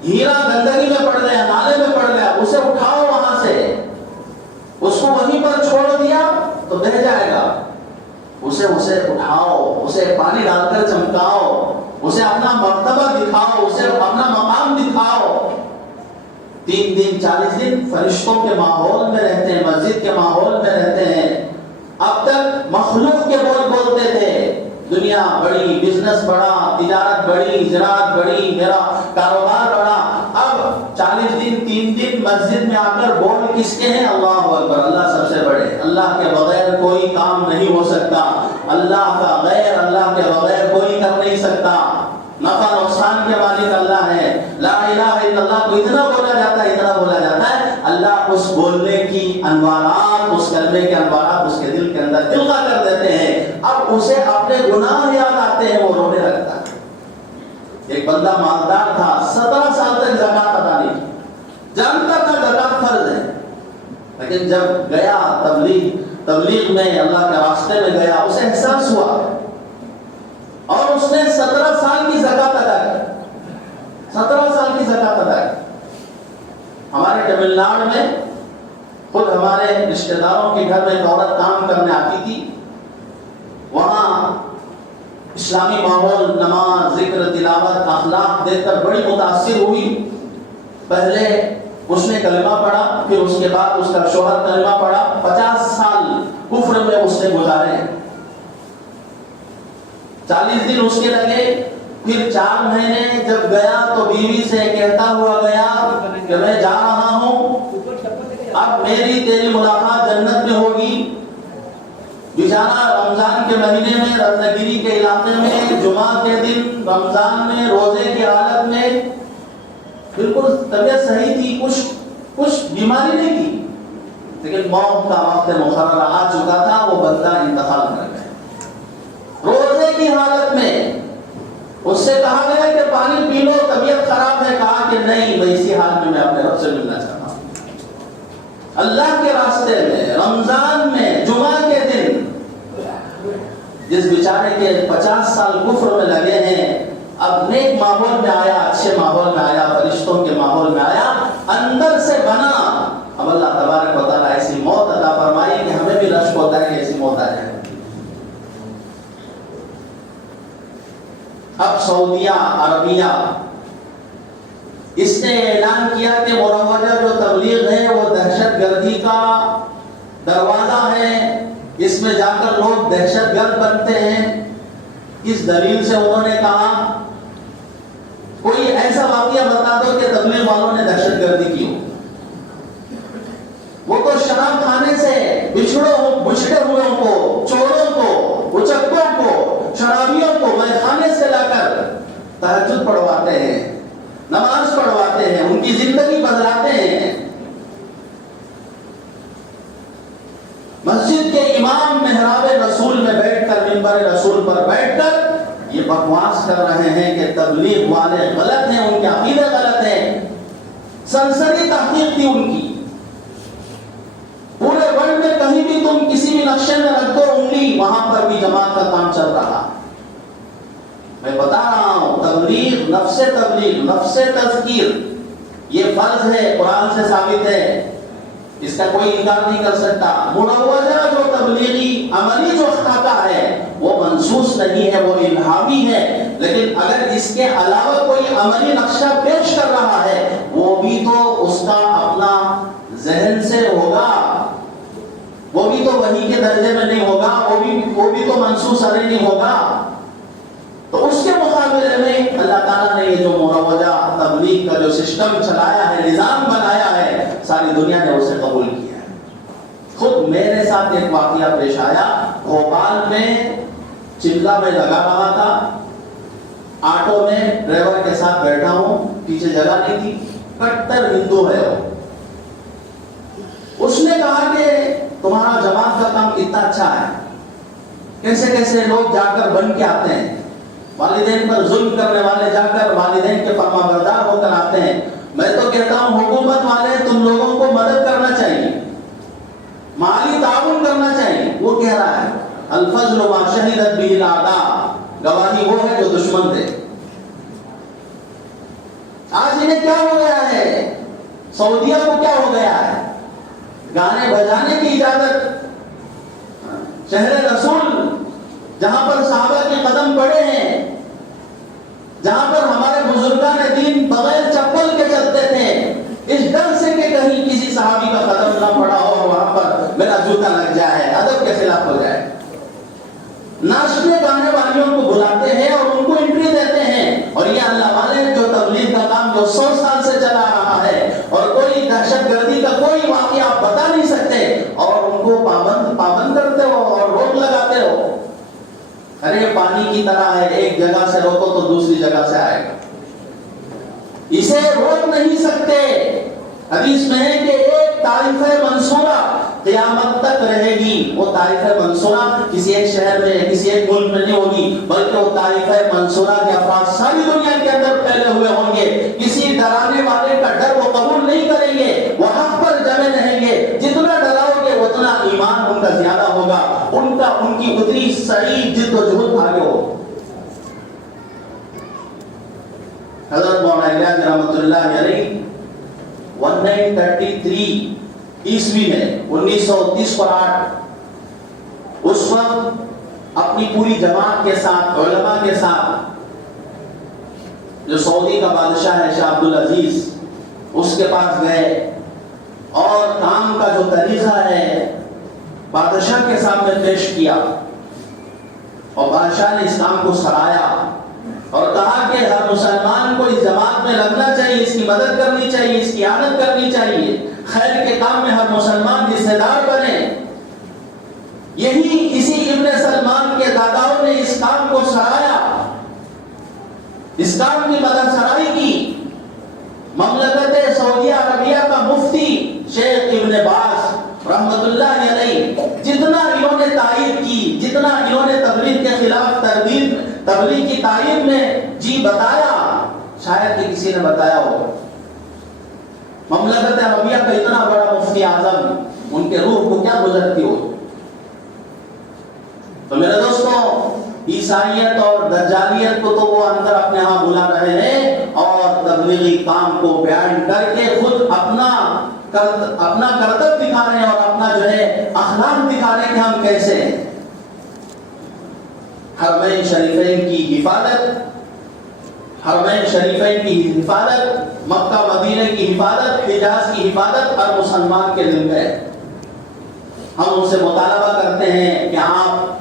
ہیرا گندگی میں پڑ گیا، نالے میں پڑ گیا، اسے اٹھاؤ وہاں سے، اس کو وہیں پر چھوڑ دیا تو بہہ جائے گا، اسے اٹھاؤ، اسے پانی ڈال کر چمکاؤ، اسے اپنا مرتبہ دکھاؤ، اسے اپنا مقام دکھاؤ۔ 3 دن 40 دن فرشتوں کے ماحول میں رہتے ہیں، مسجد کے ماحول میں رہتے ہیں۔ اب تک مخلوق کے بول بولتے تھے، دنیا دنیا بڑی، بزنس بڑا، تجارت بڑی، زراعت بڑی، میرا کاروبار بڑا. اب 40 دن 3 دن مسجد میں آ کر بول کس کے ہیں؟ اللہ اکبر، اللہ سب سے بڑے. اللہ کے بغیر کوئی کام نہیں ہو سکتا. اللہ کا غیر، اللہ کے بغیر کوئی کر نہیں سکتا. نفع نقصان کے مالک اللہ ہے. لا الہ الا اللہ کو اتنا بولا جاتا ہے، اتنا بولا جاتا ہے. اللہ اس بولنے کی انوارات، اس کلمے کے انوارات اس کے دل کے اندر جلوہ کر دیتے ہیں. اب اسے اپنے گناہ یاد آتے ہیں، وہ رونے لگتا ہے. ایک بندہ مالدار تھا، 17 سال تک زکات ادا نہیں کی، جانتا تھا زکات فرض ہے، لیکن جب گیا تبلیغ میں، اللہ کے راستے میں گیا، اسے احساس ہوا اور اس نے 17 سال کی زکات ادا کی. 17 سال کی زکات ادا کی. ہمارے تمل ناڈو میں خود ہمارے رشتہ داروں کے گھر میں ایک عورت کام کرنے آتی تھی. وہاں اسلامی ماحول، نماز، ذکر، تلاوت، اخلاق دیکھ کر بڑی متاثر ہوئی. پہلے اس نے کلمہ پڑھا، پھر اس کے بعد اس کا شوہر کلمہ پڑھا. 50 سال کفر میں اس نے گزارے. 40 دن اس کے لگے. پھر 4 مہینے جب گیا تو بیوی سے کہتا ہوا گیا کہ میں جا رہا ہوں، اب میری تیری ملاقات جنت میں ہوگی. بیچارہ رمضان کے مہینے میں، رتنگیری کے علاقے میں، جمعہ کے دن رمضان میں روزے کی حالت میں، بالکل طبیعت صحیح تھی، کچھ بیماری نہیں تھی، لیکن موت کا وقت مقررہ آ چکا تھا. وہ بندہ انتقال کر گیا روزے کی حالت میں. اس سے کہا گیا کہ پانی پی لو، طبیعت خراب ہے. کہا کہ نہیں، میں اسی حال میں اپنے رب سے ملنا چاہتا ہوں. اللہ کے راستے میں، رمضان میں، جمعہ کے دن. جس بیچارے کے 50 سال کفر میں لگے ہیں، اب نیک ماحول میں آیا، اچھے ماحول میں آیا، فرشتوں کے ماحول میں آیا، اندر سے بنا. اب اللہ تبارک و تعالیٰ ایسی موت عطا فرمائی کہ ہمیں بھی رشک ہوتا ہے کہ ایسی موت آ جائے. اب سعودیہ عربیہ اس نے اعلان کیا کہ مروجہ جو تبلیغ ہے وہ دہشت گردی کا دروازہ ہے، اس میں جا کر لوگ دہشت گرد بنتے ہیں. کس دلیل سے انہوں نے کہا؟ کوئی ایسا واقعہ بتا دو کہ تبلیغ والوں نے دہشت گردی کی ہو. وہ تو شراب کھانے سے بچھڑے ہوئے کو، چوروں کو، اچکوں کو، شرابیوں کو میں خانے سے لا کر تہجد پڑھواتے ہیں، نماز پڑھواتے ہیں، ان کی زندگی بدلاتے ہیں. مسجد کے امام محراب رسول میں بیٹھ کر، منبر رسول پر بیٹھ کر یہ بکواس کر رہے ہیں کہ تبلیغ والے غلط ہیں، ان کے عقیدے غلط ہیں. سنسنی تحقیق تھی ان کی. پورے ورلڈ میں کہیں بھی تم کسی بھی نقشے میں رکھ دو انگلی، وہاں پر بھی جماعت کا کام چل رہا. میں بتا رہا ہوں، تبلیغ، نفس تذکیر یہ فرض ہے، قرآن سے ثابت ہے، اس کا کوئی انکار نہیں کر سکتا. مروجہ جو تبلیغی عملی جو خاکہ ہے وہ منسوس نہیں ہے، وہ الہامی ہے. لیکن اگر اس کے علاوہ کوئی عملی نقشہ پیش کر رہا ہے، وہ بھی تو اس کا اپنا ذہن سے ہوگا، وہ بھی تو وحی کے درجے میں نہیں ہوگا، وہ بھی تو منسوس علیہ نہیں ہوگا. تو اس کے مقابلے میں اللہ تعالیٰ نے یہ جو مروجہ تبلیغ کا جو سسٹم چلایا ہے، نظام بنایا ہے، ساری دنیا نے اسے قبول کیا ہے. خود میرے ساتھ ایک واقعہ پیش آیا. بھوپال میں چملہ میں لگا رہا تھا، آٹو میں ڈرائیور کے ساتھ بیٹھا ہوں، پیچھے جگہ نہیں تھی، کٹر ہندو ہے وہ. اس نے کہا کہ تمہارا جماعت کا کام کتنا اچھا ہے، کیسے کیسے لوگ جا کر بن کے آتے ہیں، والدین پر ظلم کرنے والے جا کر والدین کے فرما بردار ہو کر آتے ہیں. میں تو کہتا ہوں حکومت والے تم لوگوں کو مدد کرنا چاہیے، مالی تعاون کرنا چاہیے. وہ کہہ رہا ہے الفضل ما شہدت به الاعداء، گواہی وہ ہے جو دشمن تھے. آج انہیں کیا ہو گیا ہے، سعودیہ کو کیا ہو گیا ہے، گانے بجانے کی اجازت. شہر رسول جہاں پر صحابہ کے قدم پڑے ہیں، جہاں پر ہمارے بزرگان دین بغیر چپل کے چلتے تھے، اس ڈر سے کہ کہیں کسی صحابی کا قدم نہ پڑا ہو، وہاں پر میرا جوتا لگ جائے، ادب کے خلاف ہو جائے. ناچنے گانے والیوں کو بلاتے ہیں اور ان کو انٹری دیتے ہیں، اور یہ اللہ والے جو تبلیغ کا کام جو 100 سال سے چلا رہا ہے، اور کوئی دہشت گردی کا کوئی واقعہ آپ بتا نہیں سکتے، اور ان کو پابند کرتے ہو اور روک لگاتے ہو۔ ارے پانی کی طرح ہے، ایک جگہ سے روکو تو دوسری جگہ سے آئے گا، اسے روک نہیں سکتے۔ حدیث میں ہے کہ ایک طائفہ منصورہ قیامت تک رہے گی، وہ طائفہ منصورہ کسی ایک شہر میں کسی ایک ملک میں نہیں ہوگی، بلکہ وہ طائفہ منصورہ کے افراد ساری دنیا کے اندر پھیلے ہوئے ہوں گے۔ کسی ڈرانے والے کا ڈر وہ قبول نہیں کریں گے، وہ حق پر جمے رہیں گے۔ جتنا ڈراؤ گے اتنا ایمان ان کا زیادہ ہوگا، ان کی اتنی صحیح جد و جہد آگے ہو۔ حضرت مولانا الیاس رحمۃ اللہ علیہ 1933 عیسوی میں 1938 اس وقت اپنی پوری جماعت کے ساتھ علماء کے ساتھ جو سعودی کا بادشاہ ہے شاہ عبدالعزیز، اس کے پاس گئے اور کام کا جو طریقہ ہے بادشاہ کے سامنے پیش کیا، اور بادشاہ نے اس کام کو سراہا اور کہا کہ ہر مسلمان کو اس جماعت میں لگنا چاہیے، اس کی مدد کرنی چاہیے، اس کی اعانت کرنی چاہیے، خیر کے کام میں ہر مسلمان حصے دار بنے۔ اسی ابن سلمان کے داداؤں نے اس کام کو سراہا، اس کام کی مدد سراہی کی۔ مملکت سعودیہ عربیہ کا مفتی شیخ ابن باز رحمت اللہ علیہ جتنا انہوں نے تائید کی، جتنا انہوں نے تبلیغ کے خلاف تبلیغ کی تائید میں جی بتایا، شاید کہ کسی نے بتایا ہو۔ مملکت عربیہ کا اتنا بڑا مفتی اعظم، ان کے روح کو کیا گزرتی ہو۔ تو میرے دوستوں، عیسائیت اور دجالیت کو تو وہ اندر اپنے ہاں بلا رہے ہیں، اور تبلیغی کام کو بیان کر کے خود اپنا کرتب دکھا رہے ہیں، اور اپنا جو ہے اخلاق دکھا رہے ہیں کہ ہم کیسے ہیں۔ حرمین شریفین کی حفاظت، حرمین شریفین کی حفاظت، مکہ مدینہ کی حفاظت، حجاز کی حفاظت ہر مسلمان کے دل میں ہے۔ ہم ان سے مطالبہ کرتے ہیں کہ آپ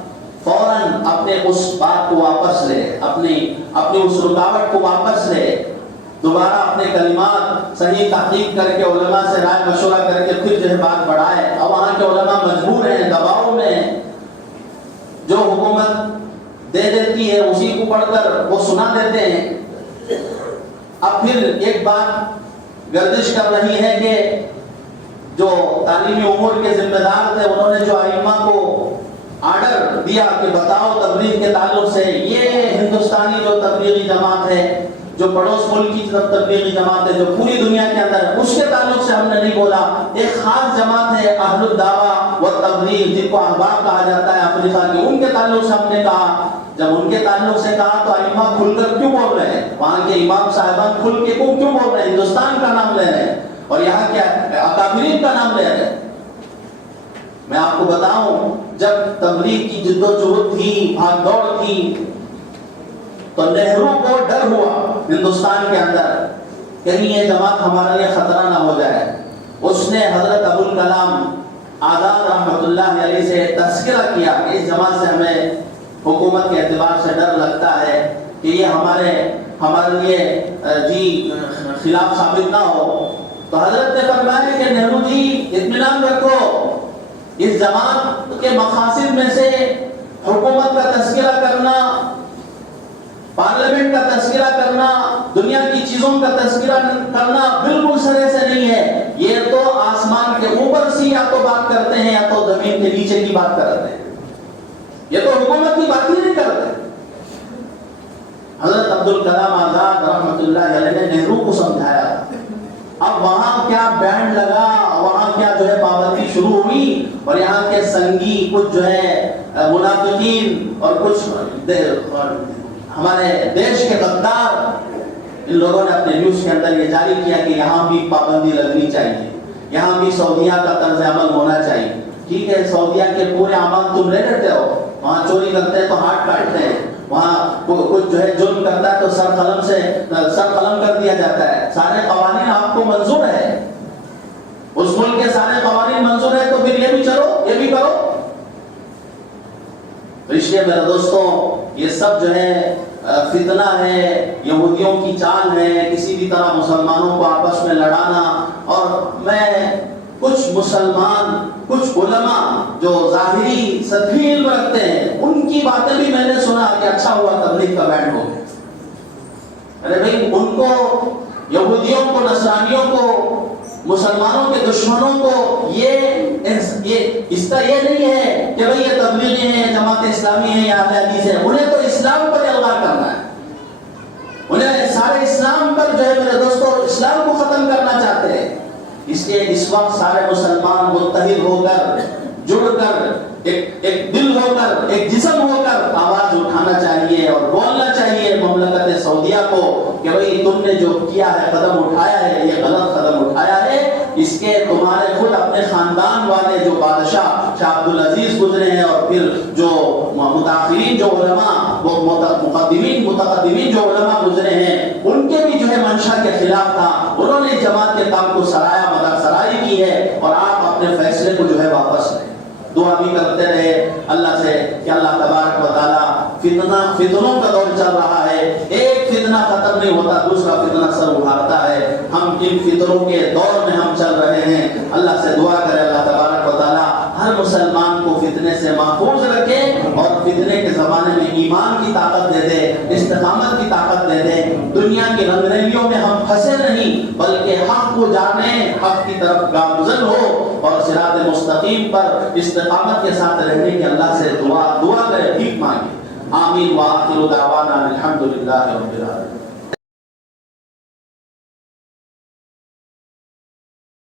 فوراً اپنے اس بات کو واپس لے، اپنی اس رکاوٹ کو واپس لے، دوبارہ اپنے کلمات صحیح تحقیق کر کے علماء سے رائے مشورہ کر کے پھر جو ہے بات بڑھائے۔ اب وہاں کے علماء مجبور ہیں، دباؤ میں، جو حکومت دے دیتی ہے اسی کو پڑھ کر وہ سنا دیتے ہیں۔ اب پھر ایک بات گردش کر رہی ہے کہ جو تعلیمی امور کے ذمہ دار تھے انہوں نے جو ائمہ کو آرڈر دیا کہ بتاؤ تبلیغ کے تعلق سے، یہ ہندوستانی جو تبلیغی جماعت ہے، جو پڑوس ملک کی تبلیغی جماعت ہے جو پوری دنیا کے اندر، اس کے تعلق سے ہم نے نہیں بولا۔ ایک خاص جماعت ہے اہل الدعوہ و تبلیغ، جن کو احباب کہا جاتا ہے افریقہ کی، ان کے تعلق سے ہم نے کہا۔ جب ان کے تعلق سے کہا تو ائمہ کھل کر کیوں بول رہے ہیں؟ وہاں کے امام صاحبان کھل کے کیوں بول رہے ہیں؟ ہندوستان کا نام لے رہے ہیں اور یہاں کے اکابرین کا نام لے رہے ہیں۔ میں آپ کو بتاؤں، جب تبلیغ کی جد و جہد تھی، بھاگ دوڑ تھی، تو نہرو کو ڈر ہوا ہندوستان کے اندر کہیں یہ جماعت ہمارے لیے خطرہ نہ ہو جائے۔ اس نے حضرت ابوالکلام آزاد رحمۃ اللہ علیہ سے تذکرہ کیا کہ اس جماعت سے ہمیں حکومت کے اعتبار سے ڈر لگتا ہے کہ یہ ہمارے لیے خلاف ثابت نہ ہو۔ تو حضرت نے فرمایا کہ نہرو جی اطمینان رکھو، اس جماعت کے مقاصد میں سے حکومت کا تذکرہ کرنا، پارلیمنٹ کا تذکرہ کرنا، دنیا کی چیزوں کا تذکرہ کرنا بالکل سرے سے نہیں ہے۔ یہ تو آسمان کے اوپر سے یا تو بات کرتے ہیں یا تو زمین کے نیچے کی بات کرتے ہیں، یہ تو حکومت کی بات ہی نہیں کرتے۔ حضرت عبدالکلام آزاد رحمۃ اللہ علیہ نے نہرو کو سمجھایا۔ اب وہاں کیا بینڈ لگا، وہاں کیا جو ہے پابندی شروع ہوئی، اور یہاں کے سنگی کچھ جو ہے منافقین اور کچھ ہمارے دیش کے غدار، ان لوگوں نے اپنے نیوز کے اندر یہ جاری کیا کہ یہاں بھی پابندی لگنی چاہیے، یہاں بھی سعودیہ کا طرز عمل ہونا چاہیے۔ ٹھیک ہے، سعودیہ کے پورے اعمال تم لے لیتے ہو، وہاں چوری کرتے ہیں تو ہاتھ کاٹتے ہیں، وہاں کچھ جو ہے جرم کرتا ہے تو سر قلم کر دیا جاتا ہے، سارے قوانین آپ کو منظور ہے، اس ملک کے سارے قوانین منظور ہے، تو پھر یہ بھی چلو، یہ بھی کرو۔ تو اس لیے میرے دوستوں یہ سب جو ہے فتنہ ہے، یہودیوں کی چال ہے، کسی بھی طرح مسلمانوں کو آپس میں لڑانا. اور میں کچھ مسلمان، کچھ علماء جو ظاہری سطحی علم رکھتے ہیں، ان کی باتیں بھی میں نے سنا کہ اچھا ہوا تبلیغ کا بینڈ ہو گیا. ارے بھائی، ان کو، یہودیوں کو، نصرانیوں کو، مسلمانوں کے دشمنوں کو یہ اس کا یہ نہیں ہے کہ بھئی یہ تبلیغی ہیں، جماعت اسلامی ہے یا اہل حدیث ہے. انہیں تو اسلام پر الغار کرنا ہے. انہیں سارے اسلام پر جو ہے میرے دوستوں، اسلام کو ختم کرنا چاہتے ہیں. اس لیے اس وقت سارے مسلمان متحد ہو کر، جڑ کر، ایک دل ہو کر، ایک جسم ہو کر آواز اٹھانا چاہیے اور بولنا چاہیے مملکت سعودیہ کو کہ بھئی تم نے جو کیا ہے، قدم اٹھایا ہے، یہ غلط قدم اٹھایا ہے. اس کے تمہارے خود اپنے خاندان والے جو بادشاہ شاہ عبدالعزیز گزرے ہیں، اور پھر جو متاخرین جو علماء، وہ متقدمین جو علماء گزرے ہیں، ان کے بھی جو ہے منشا کے خلاف تھا. انہوں نے جماعت کے کام کو سرایا مدار سرائی کی ہے، اور آپ اپنے فیصلے کو جو ہے واپس لیں. دعا بھی کرتے رہے اللہ سے کہ اللہ تبارک و تعالی فتنوں کا دور چل رہا ہے، ایک فتنہ ختم نہیں ہوتا، دوسرا فتنہ سر اٹھاتا ہے. ہم ان فتنوں کے دور میں ہم چل رہے ہیں. اللہ سے دعا کرے اللہ تبارک و تعالی ہر مسلمان کو فتنے سے محفوظ رکھے، اور فتنے کے زمانے میں ایمان کی طاقت دے دے، استقامت کی طاقت دے دے. دنیا کی رنگ ریلیوں میں ہم پھنسے نہیں، بلکہ حق کو جانے، حق کی طرف گامزن ہو، اور صراط مستقیم پر استقامت کے ساتھ رہنے کی اللہ سے دعا کرے، بھیک مانگے. آمین. وآخر دعوانا الحمدللہ رب العالمین.